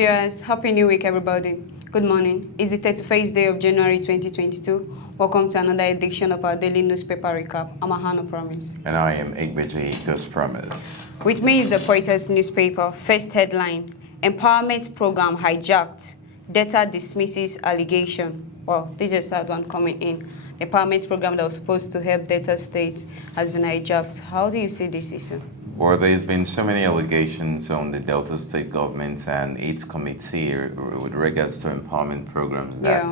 viewers, Happy New Week, everybody. Good morning. It's the 31st day of January 2022. Welcome to another edition of our daily newspaper recap. I'm Ahano Promise. And I am Igbeji Dos Promise. With me is the Poitus newspaper. First headline, Empowerment Program hijacked. Data dismisses allegation. Well, this is a sad one coming in. The empowerment program that was supposed to help Delta states has been hijacked. How do you see this issue? Well, there's been so many allegations on the Delta State government and its committee with regards to empowerment programs that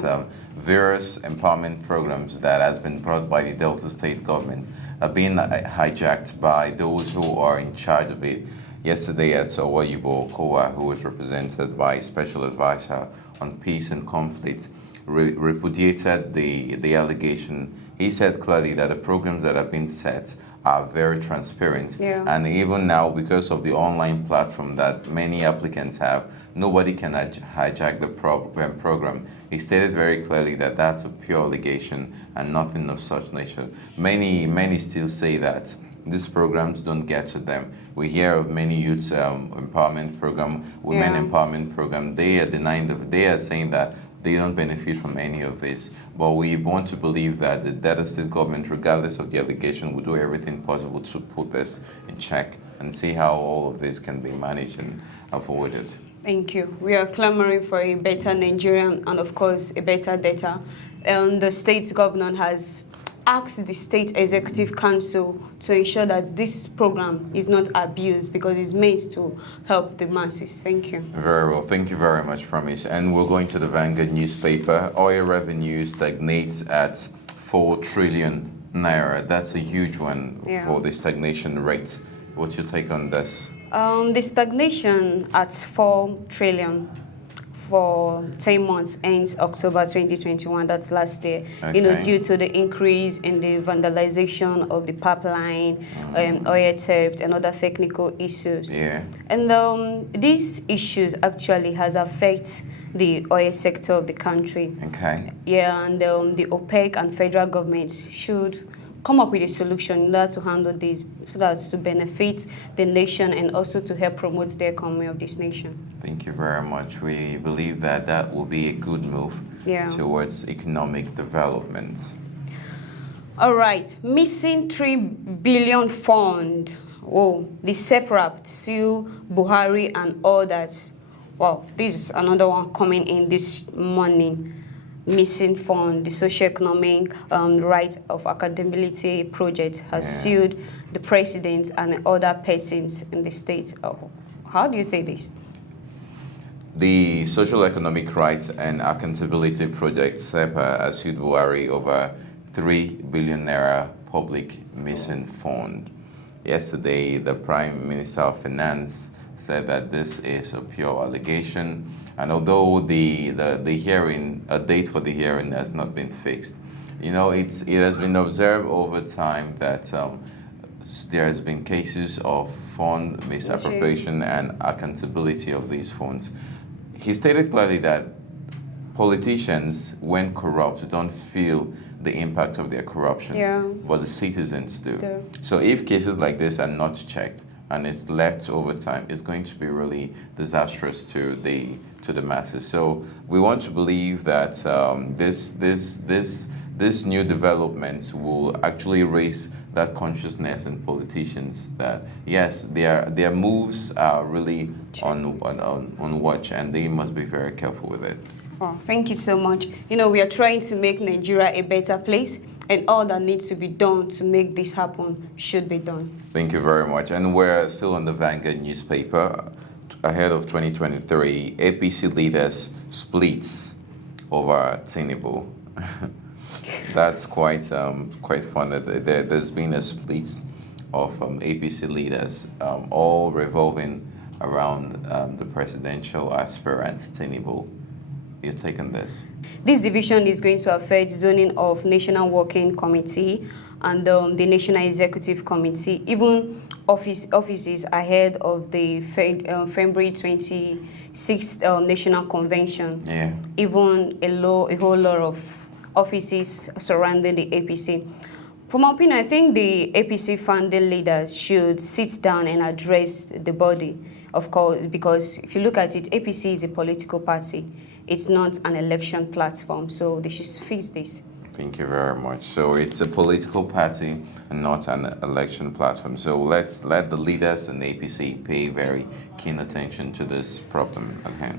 various empowerment programs that has been brought by the Delta State government are being hijacked by those who are in charge of it. Yesterday at Owayibo Kowa, who was represented by Special Advisor on Peace and Conflict, repudiated the allegation. He said clearly that the programs that have been set are very transparent, and even now, because of the online platform that many applicants have, nobody can hijack the program. He stated very clearly that that's a pure allegation and nothing of such nature. Many still say that these programs don't get to them. We hear of many youths empowerment program, women empowerment program. They are denying they are saying that they don't benefit from any of this. But we want to believe that the Delta State government, regardless of the allegation, will do everything possible to put this in check and see how all of this can be managed and avoided. Thank you. We are clamoring for a better Nigerian and, of course, a better data. The state governor has asked the State Executive Council to ensure that this program is not abused because it's meant to help the masses. Thank you. Very well. Thank you very much, Promise. And we're going to the Vanguard newspaper. Oil revenue stagnates at 4 trillion naira. That's a huge one for the stagnation rate. What's your take on this? The stagnation at 4 trillion for 10 months ends October 2021, that's last year, due to the increase in the vandalization of the pipeline, oil theft, and other technical issues. And these issues actually has affected the oil sector of the country. And the OPEC and federal government should come up with a solution in order to handle this so that to benefit the nation and also to help promote the economy of this nation. Thank you very much. We believe that that will be a good move towards economic development. All right, missing 3 billion fund. Oh, the SEPRAP sue Buhari and others. Wow, this is another one coming in this morning. Missing fund, the socio-economic right of accountability project has sued the president and other persons in the state. How do you say this? The Social Economic Rights and Accountability Project, SEPA, has sued Buhari over 3 billion naira public missing fund. Yesterday, the Prime Minister of Finance said that this is a pure allegation, and although the hearing, a date for the hearing has not been fixed, it has been observed over time that there has been cases of fund misappropriation and accountability of these funds. He stated clearly that politicians, when corrupt, don't feel the impact of their corruption, but the citizens do. So if cases like this are not checked and it's left over time, it's going to be really disastrous to the masses. So we want to believe that this new developments will actually raise that consciousness in politicians that yes, their moves are really on watch, and they must be very careful with it. Oh, thank you so much. We are trying to make Nigeria a better place, and all that needs to be done to make this happen should be done. Thank you very much. And we're still on the Vanguard newspaper. Ahead of 2023, APC leaders splits over Tinubu. That's quite fun. There's been a split of APC leaders, all revolving around the presidential aspirant Tinubu. Your take on this? This division is going to affect zoning of National Working Committee and the National Executive Committee, even offices ahead of the February 26th National Convention. Even a whole lot of offices surrounding the APC. From my opinion, I think the APC founding leaders should sit down and address the body of course, because if you look at it, APC is a political party. It's not an election platform, so they should fix this. Thank you very much. So it's a political party and not an election platform. So let's let the leaders in APC pay very keen attention to this problem at hand.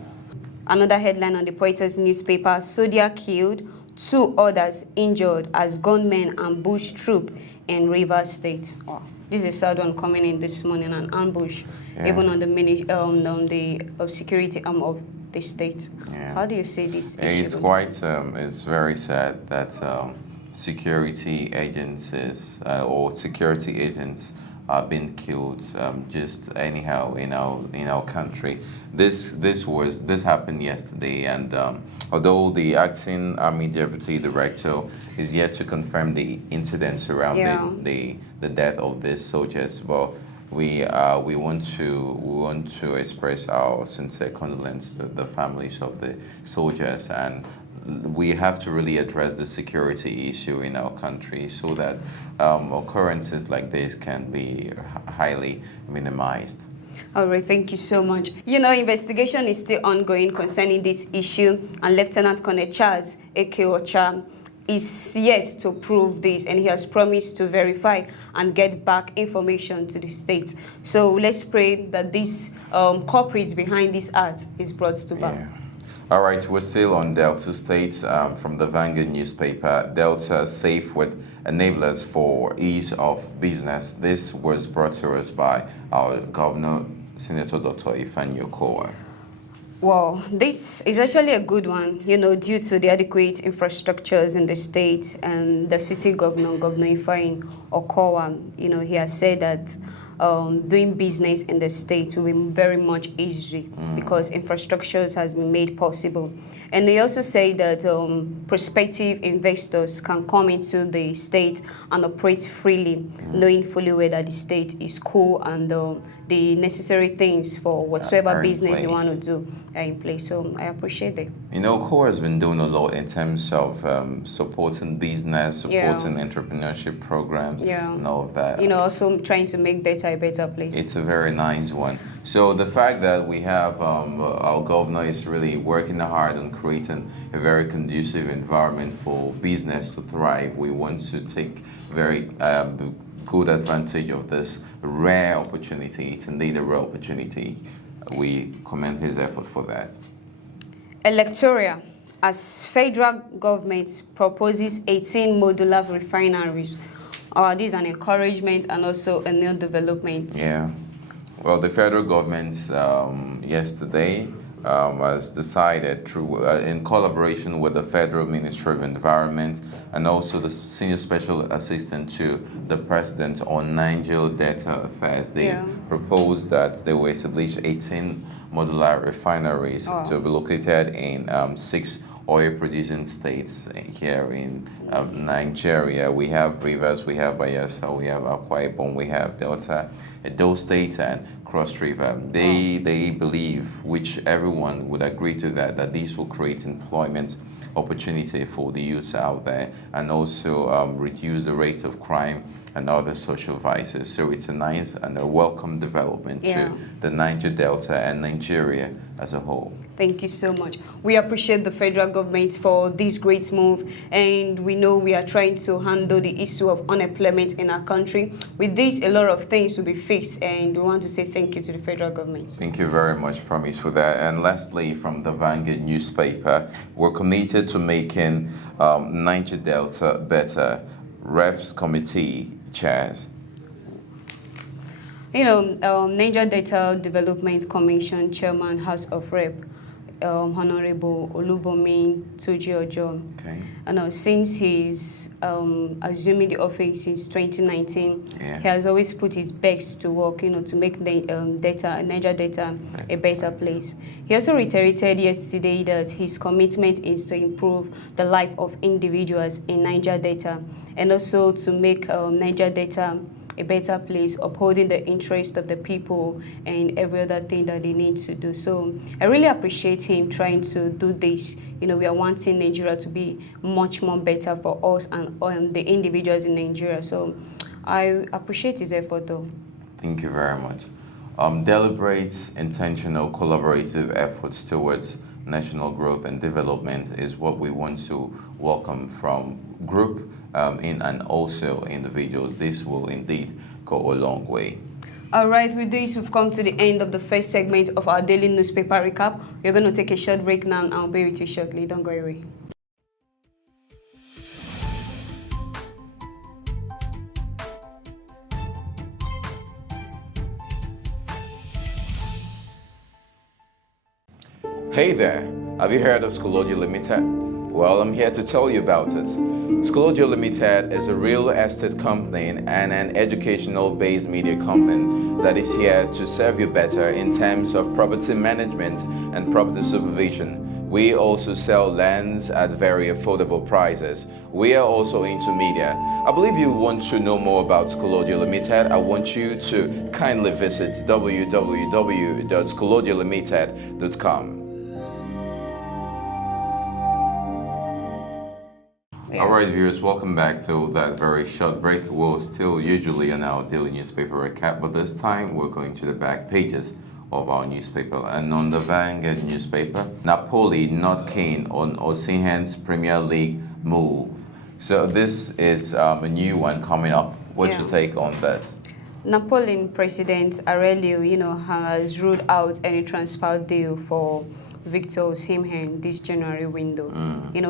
Another headline on the Poitus newspaper, soldier killed, 2 others injured as gunmen ambush troop in Rivers State. Wow. This is a sad one coming in this morning, an ambush, even on the security arm of the state. Yeah. How do you see this issue? It's quite, it's very sad that security agencies or security agents are being killed just anyhow in our country. This happened yesterday, and although the acting Army Deputy Director is yet to confirm the incidents around the death of these soldiers, but we want to express our sincere condolence to the families of the soldiers, and we have to really address the security issue in our country so that occurrences like this can be highly minimized. All right, thank you so much. You know, investigation is still ongoing concerning this issue, and Lieutenant Colonel Charles A.K. Ocha is yet to prove this, and he has promised to verify and get back information to the state. So let's pray that this culprit behind this act is brought to back. Yeah. All right, we're still on Delta State from the Vanguard newspaper. Delta safe with enablers for ease of business. This was brought to us by our governor, Senator Dr. Ifeanyi Okowa. Well, this is actually a good one, you know, due to the adequate infrastructures in the state, and the city governor, Governor Ifeanyi Okowa, you know, he has said that doing business in the state will be very much easy because infrastructures has been made possible. And they also say that prospective investors can come into the state and operate freely, knowing fully well that the state is cool and the necessary things for whatsoever business you want to do are in place. So I appreciate it. You know, CORE has been doing a lot in terms of supporting business, supporting entrepreneurship programs, and all of that. You know, also trying to make data a better place. It's a very nice one. So the fact that we have our governor is really working hard on creating a very conducive environment for business to thrive. We want to take very good advantage of this rare opportunity. It's indeed a rare opportunity. We commend his effort for that. Electoral, as federal government proposes 18 modular refineries. This is an encouragement and also a new development. Yeah. Well, the federal government yesterday has decided through, in collaboration with the Federal Ministry of Environment and also the Senior Special Assistant to the President on Niger Delta Affairs, they proposed that they will establish 18 modular refineries to be located in 6 oil-producing states here in Nigeria. We have Rivers, we have Bayelsa, we have Akwa Ibom, we have Delta, Edo State, and Cross River. They believe, which everyone would agree to that these will create employment opportunity for the youth out there, and also reduce the rate of crime and other social vices. So it's a nice and a welcome development to the Niger Delta and Nigeria as a whole. Thank you so much. We appreciate the federal government for this great move, and we know we are trying to handle the issue of unemployment in our country. With this, a lot of things will be fixed, and we want to say thank you to the federal government. Thank you very much, Promise, for that. And lastly, from the Vanguard newspaper, we're committed to making Niger Delta better. Reps Committee chairs. You know, Niger Delta Development Commission Chairman, House of Rep, Honorable Olubomi Toji-Ojo. Okay. Since he's assuming the office since 2019, he has always put his best to work, you know, to make the Niger Delta a better place. He also reiterated yesterday that his commitment is to improve the life of individuals in Niger Delta, and also to make Niger Delta a better place, upholding the interest of the people and every other thing that they need to do. So I really appreciate him trying to do this. You know, we are wanting Nigeria to be much more better for us and the individuals in Nigeria. So I appreciate his effort though. Thank you very much. Deliberate, intentional, collaborative efforts towards national growth and development is what we want to welcome from group in and also individuals. This will indeed go a long way. All right, with this, we've come to the end of the first segment of our daily newspaper recap. We're going to take a short break now, and I'll be with you shortly. Don't go away. Hey there, have you heard of Schoology Limited? Well, I'm here to tell you about it. Schoology Limited is a real estate company and an educational-based media company that is here to serve you better in terms of property management and property supervision. We also sell lands at very affordable prices. We are also into media. I believe you want to know more about Schoology Limited. I want you to kindly visit www.schoologylimited.com. Yeah. All right, viewers, welcome back to that very short break. We're still usually on our daily newspaper recap, but this time we're going to the back pages of our newspaper. And on the Vanguard newspaper, Napoli not keen on Osimhen's Premier League move. So this is a new one coming up. What's your take on this? Napoleon President Aurelio, has ruled out any transfer deal for Victor Osimhen this January window.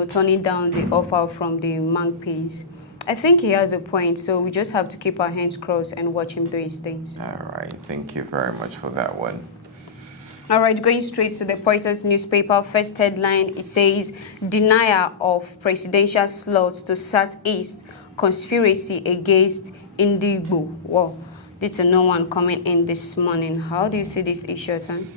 Turning down the offer from the Magpies. I think he has a point, so we just have to keep our hands crossed and watch him do his things. All right, thank you very much for that one. All right, going straight to the Poitus newspaper, first headline, it says, denial of presidential slots to Southeast, conspiracy against Indigbo. Wow, this is no one coming in this morning. How do you see this issue, Tan?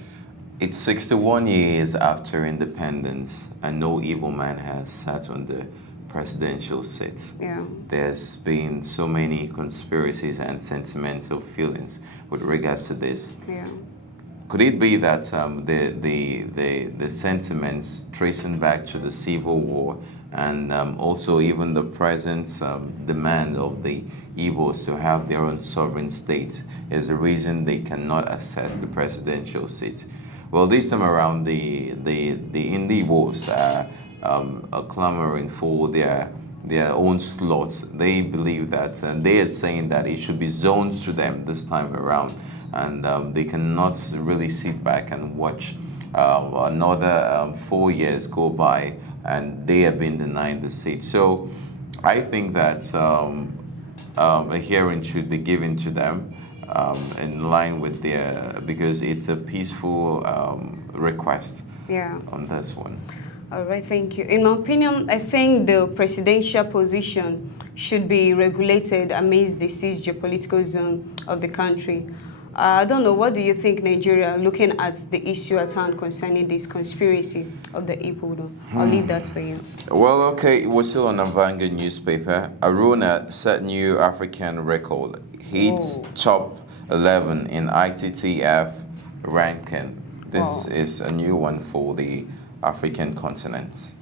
It's 61 years after independence, and no evil man has sat on the presidential seat. Yeah. There's been so many conspiracies and sentimental feelings with regards to this. Yeah. Could it be that the sentiments tracing back to the Civil War and also even the present demand of the Igbos to have their own sovereign state is the reason they cannot access the presidential seat? Well, this time around, the Igbos are clamoring for their own slots. They believe that, and they are saying that it should be zoned to them this time around, and they cannot really sit back and watch another 4 years go by, and they have been denied the seat. So I think that a hearing should be given to them. In line with because it's a peaceful request on this one. All right, thank you. In my opinion, I think the presidential position should be regulated amidst the seized geopolitical zone of the country. I don't know, what do you think, Nigeria, looking at the issue at hand concerning this conspiracy of the Igbo? I'll leave that for you. Well, okay, we're still on the Vanguard newspaper. Aruna set new African record. Hits top 11 in ITTF ranking. This is a new one for the African continent.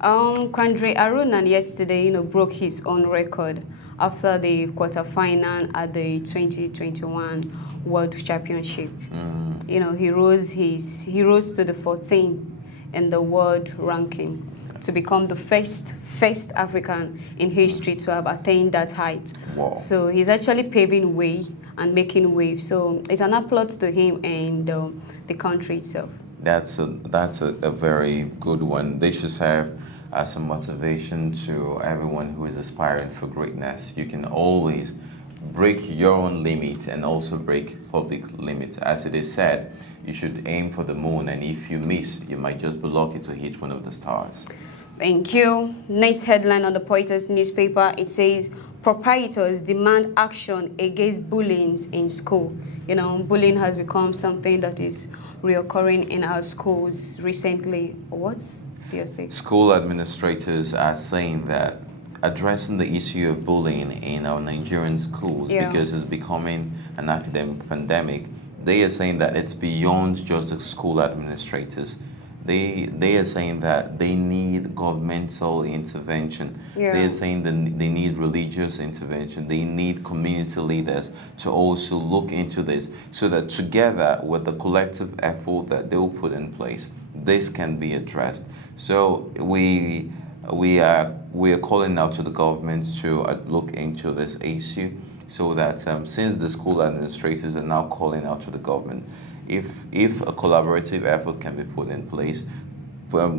Kwandre Aruna yesterday, broke his own record after the quarterfinal at the 2021 World Championship. He rose to the 14th in the world ranking to become the first African in history to have attained that height. Wow. So he's actually paving way and making waves. So it's an applaud to him and the country itself. That's a very good one. They should serve as a motivation to everyone who is aspiring for greatness. You can always break your own limits and also break public limits. As it is said, you should aim for the moon, and if you miss, you might just be lucky to hit one of the stars. Thank you. Next headline on the Poitus newspaper, it says, proprietors demand action against bullying in school. Bullying has become something that is reoccurring in our schools recently. What's your take? School administrators are saying that addressing the issue of bullying in our Nigerian schools, because it's becoming an academic pandemic, they are saying that it's beyond just the school administrators. they are saying that they need governmental intervention. Yeah. They are saying that they need religious intervention. They need community leaders to also look into this, so that together with the collective effort that they will put in place, this can be addressed. So we are calling out to the government to look into this issue, so that since the school administrators are now calling out to the government, if a collaborative effort can be put in place,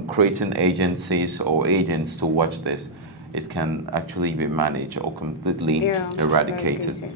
creating agencies or agents to watch this, it can actually be managed or completely eradicated.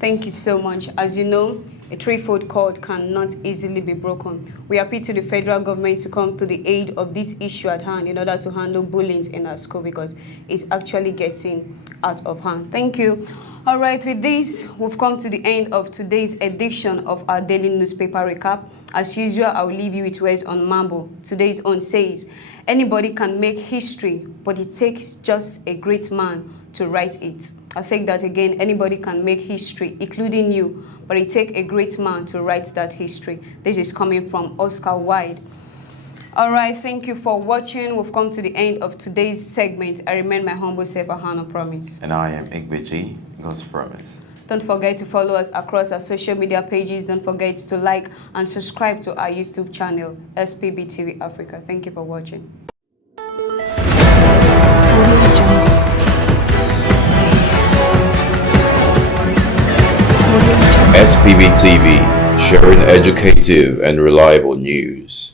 Thank you so much. As you know, a threefold cord cannot easily be broken. We appeal to the federal government to come to the aid of this issue at hand in order to handle bullying in our school, because it's actually getting out of hand. Thank you. All right, with this, we've come to the end of today's edition of our daily newspaper recap. As usual, I will leave you with words on Mambo. Today's own says, anybody can make history, but it takes just a great man to write it. I think that again, anybody can make history, including you, but it takes a great man to write that history. This is coming from Oscar Wilde. All right, thank you for watching. We've come to the end of today's segment. I remain my humble self, Ahana Promise. And I am Igbeji, God's Promise. Don't forget to follow us across our social media pages. Don't forget to like and subscribe to our YouTube channel, SPB TV Africa. Thank you for watching. SPB TV, sharing educative and reliable news.